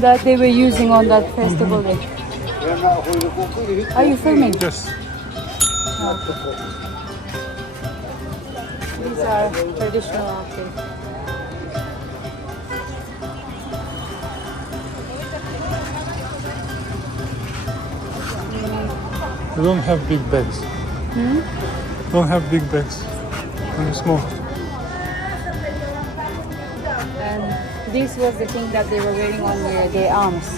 that they were using on that festival day. Are you filming? Yes. These are traditional outfits. They don't have big bags. Don't have big bags. Only small. And this was the thing that they were wearing on their arms.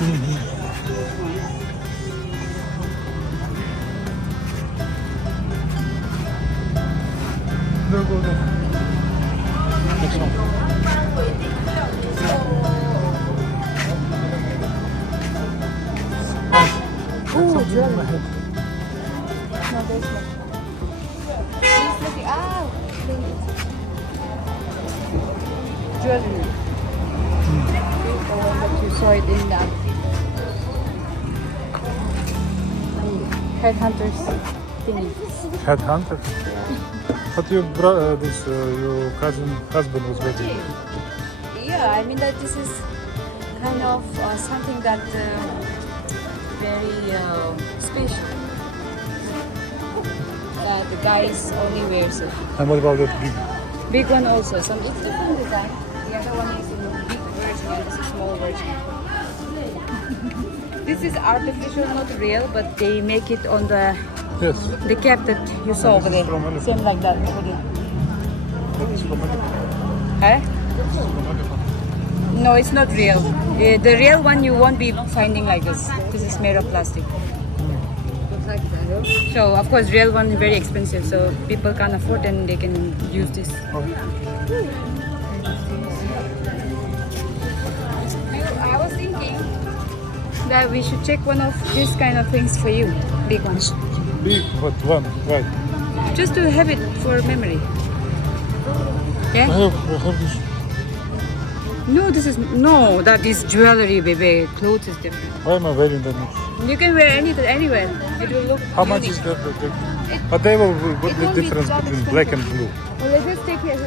There, go there. Next one. Ooh, jewelry. No, there's no. He's looking. Jewelry. The one that you saw it in that. Headhunters thingy. Headhunter? But your cousin husband was waiting. Yeah, I mean that this is kind of something that very special. The guys only wears it. And what about that big? Big one also. Some it's different design. The other one is in big version and this is small version. This is artificial, not real, but they make it on the cap that you saw over there. Same like that over there. That is from elephant. Huh? This is from elephant. No, it's not real. The real one you won't be finding like this. This is made of plastic. So of course real one is very expensive, so people can't afford and they can use this. I was thinking that we should check one of these kind of things for you, big ones. Big, but one, right? Just to have it for memory. Yeah? I have this. No, that is jewelry, baby. Clothes is different. Why am I wearing that much? You can wear anywhere. It will look How much is that? But they will what the difference between black and blue? Well, let's just take it.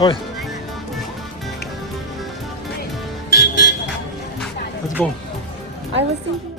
Oi. Let's go. I was thinking.